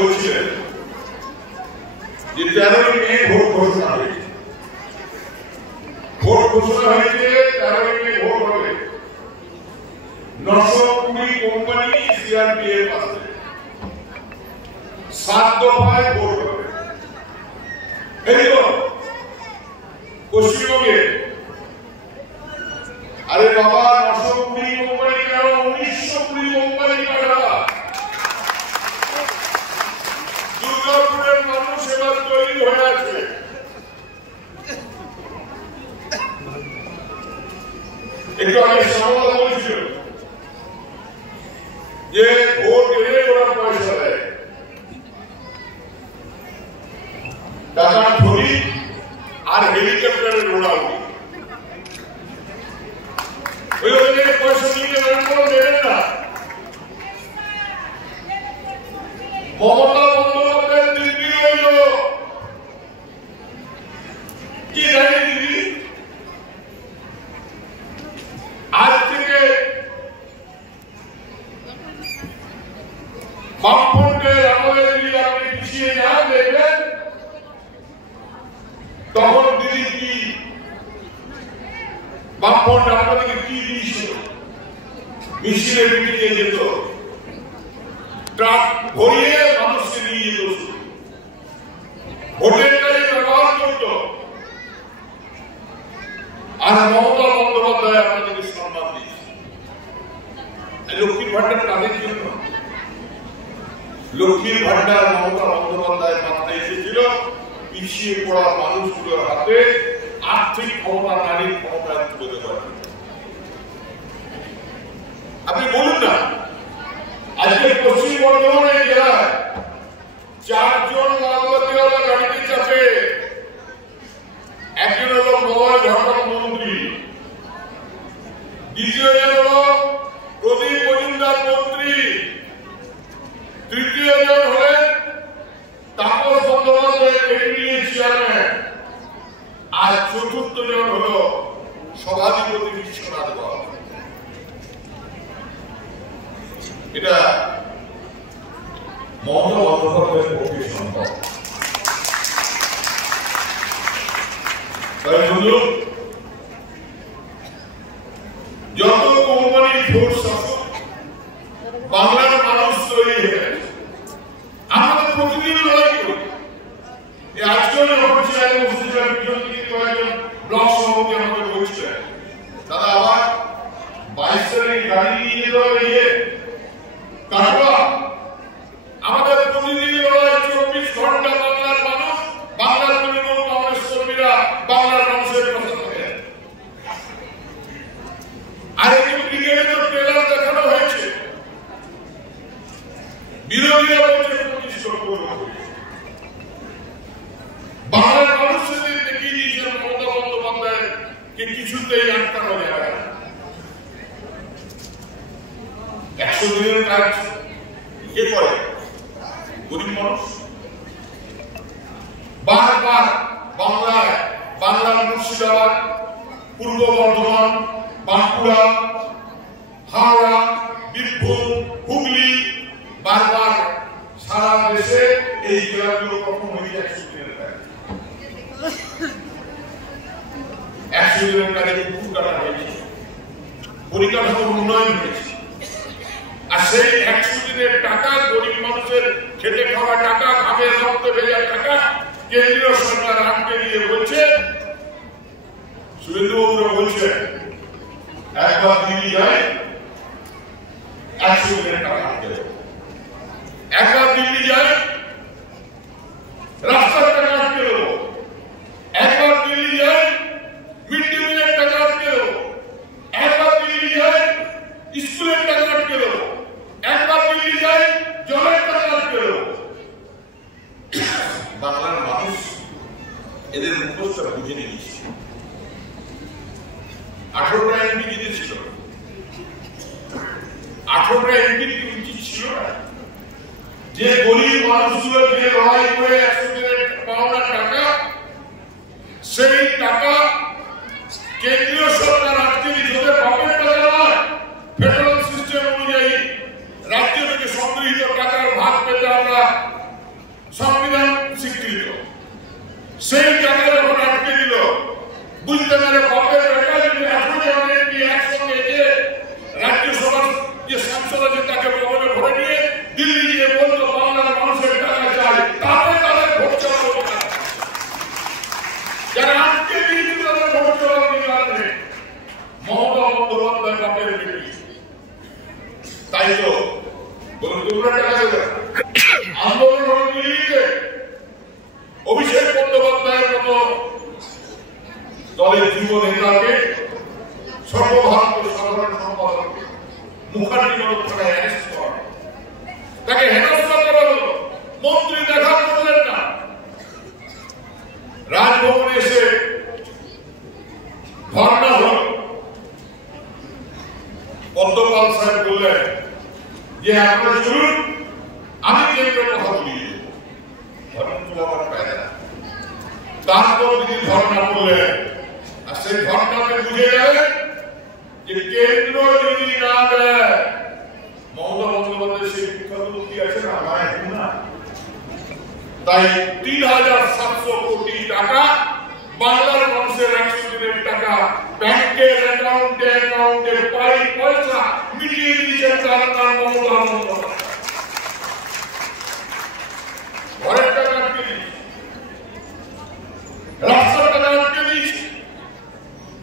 বলছিলেন যে 13ই মে ভোট ঘোষণা হয়েছে। ভোট ঘোষণা হয়েছে 13ই মে ভোট হবে। 920 কোম্পানি সিআরপিএফ আছে, 7 দফায় ভোট হবে। এই তো পশ্চিমবঙ্গে আরে বাবা 920 কোম্পানি কেন 1920 কোম্পানি কারা? দুর্গাপুরের মানুষ এবার তৈরি হয়ে আছে। একটু আগে শ্যামলা বলছিল যে ভোট এলে ওরা পয়সা দেয়, টাকা ধরি আর হেলিকপ্টারের উড়াউড়ি। ওই ওদের পয়সা নিয়ে দেবেন না। মমতা বন্দ্যোপাধ্যায় দিল্লি হইল কি জানি দিদি, আজ থেকে বামফ্রন্টের আমলে যদি আপনি পিছিয়ে না দেখবেন তখন দিদি কি বামফ্রন্ট আপনাদেরকে কি দিয়েছিল? মিছিলে মিটিংয়ে যেত, ট্রাক ভরিয়ে মানুষকে নিয়ে যেত, ভোটের কাজে ব্যবহার করত। আর মমতা বন্দ্যোপাধ্যায় আপনাদেরকে সম্মান দিয়েছে। লক্ষ্মীর ভান্ডার তাদের জন্য। লক্ষ্মীর ভান্ডার মমতা বন্দ্যোপাধ্যায় মাথায় এসেছিল পিছিয়ে পড়া মানুষগুলোর হাতে আর্থিক ক্ষমতা, নারীর ক্ষমতা তুলে দেওয়ার। আপনি বলুন না, আজকে পশ্চিম বর্ধমানের জেলায় 4 জন লালবাতিওয়ালা গাড়িতে চাপে। একজন হল মলয় ঘটক মন্ত্রী, দ্বিতীয় জন হল প্রদীপ মজুমদার মন্ত্রী, তৃতীয় জন হলেন তাপস বন্দ্যোপাধ্যায় কেন্দ্রীয় চেয়ারম্যান, আর চতুর্থ জন হল সভাধিপতি বিশ্বনাথ বাবু। এটা মমতা বন্দ্যোপাধ্যায়ের পক্ষে সম্ভব। যত কোম্পানি ফোর্স আসুক, বাংলার মানুষ তৈরি হয়ে গেছে। আমরা প্রতিদিন লড়াই করি। আজকেও যখন চেয়ারে বসেছিলাম, পিছন থেকে কয়েকজন ব্লক সভাপতি আমাকে বলছিলেন, দাদা আবার 22 তারিখ গাড়ি নিয়ে যেতে হবে কাটবা। আমাদের প্রতিদিন লড়াই 24 ঘন্টা বাংলার মানুষ, বাংলার তৃণমূল কংগ্রেস কর্মীরা বাংলার মানুষের কথা থাকে। আর এই ব্রিগেডে তো ট্রেলার দেখানো হয়েছে, বিরোধীরা বলছে 25 লক্ষ বাংলার মানুষ সেদিন দেখিয়ে দিয়েছেন মমতা বন্দ্যোপাধ্যায়কে কিছুতেই আটকানো যাবে না। 100 দিনের কাজ কে করে? গরিব মানুষ। বারবার বাংলার মুর্শিদাবাদ, পূর্ব বর্ধমান, বাঁকুড়া, হাওড়া, বীরভূম, হুগলি, বারবার সারা দেশে এই জেলাগুলো কখনোই 100 দিনের কাজ। 100 দিনের কাজে পুকুর কাটা হয়েছে, পরিকাঠামোর উন্নয়ন হয়েছে। আর সেই 100 দিনের টাকা, গরিব মানুষের খেটে খাওয়া টাকা, ঘামের রক্তে ভেজা টাকা কেন্দ্রীয় সরকার আটকে দিয়ে বলছে, শুভেন্দুবাবুরা বলছে একবার দিল্লি যায় 100 দিনের টাকা আটকে দেবে। একবার দিল্লি যায় রাস্তার টাকা আটকে দেবো। একবার দিল্লি যায় মিড ডে মিলের টাকা আটকে দেবো। একবার দিল্লি যায় স্কুলের টাকা আটকে দেবো। একবার দিল্লি যায় জলের টাকা আটকে দেবো। বাংলার মানুষ এদের মুখস্থটা বুঝে নিয়েছে। 18টা এমপি জিতেছিল। 18টা এমপি কি উচিত ছিল না যে গরিব মানুষগুলো যে লড়াই করে 100 দিনের পাওনা টাকা, সেই টাকা কেন্দ্রীয় সরকার আটকে দিচ্ছে। বাপের টাকা নয়, ফেডারেল সিস্টেম অনুযায়ী রাজ্য থেকে সংগৃহীত টাকার ভাগ পেতে আমরা সেই জায়গায় যখন আটকে দিল, বুঝতে পারে বাপের বেটা যদি একসঙ্গে যে রাজ্যসভার যে সাংসদ আছে তাকে ভবনে ভরে নিয়ে দিল্লি গিয়ে বলতো বাংলার মানুষের টাকা চাই, তাহলে তাদের ভোট চাওয়া হবে না। যারা আটকে দিয়েছিল তাদের ভোট চাওয়ার অধিকার নেই। মমতা বন্দ্যোপাধ্যায় বাপের বেটি, তাই তো তোমরা টাকা দেবে। আন্দোলন দিল্লিতে অভিষেক বন্দ্যোপাধ্যায়ের মতো দলের যুব নেতাকে সর্বভারতীয় সাধারণ সম্পাদক মুখার্জি মন্ত্রণালয়ে অ্যারেস্ট করা, তাকে হেনস্থা করা হলো, মন্ত্রী দেখা করলেন না। রাজভবনে এসে ধর্ণা হল। পদ্মপাল সাহেব বললেন যে আপনারা শুনুন, আমি কেন্দ্রের কথা বলি, তারপর তিনি ধর্ণা করলেন। আর সেই ধর্ণাতে বুঝে গেলেন যে কেন্দ্র যদি না দেয়, মমতা বন্দ্যোপাধ্যায় সেই বিখ্যাত উক্তি আছে না, তাই ৩,৭০০ কোটি টাকা বাংলার মানুষের ১০০ দিনের টাকা ব্যাংকের অ্যাকাউন্টে পয়সা মিটিয়ে দিয়েছেন তার নাম মমতা বন্দ্যোপাধ্যায়। ঘরের টাকা আটকে দিয়েছে, রাস্তার টাকা আটকে দিয়েছে।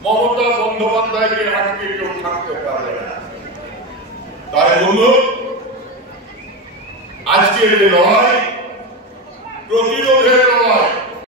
মমতা বন্দ্যোপাধ্যায়কে আটকে কেউ থাকতে পারবে না। তাই বললো আজকের লড়াই প্রতিরোধের লড়াই।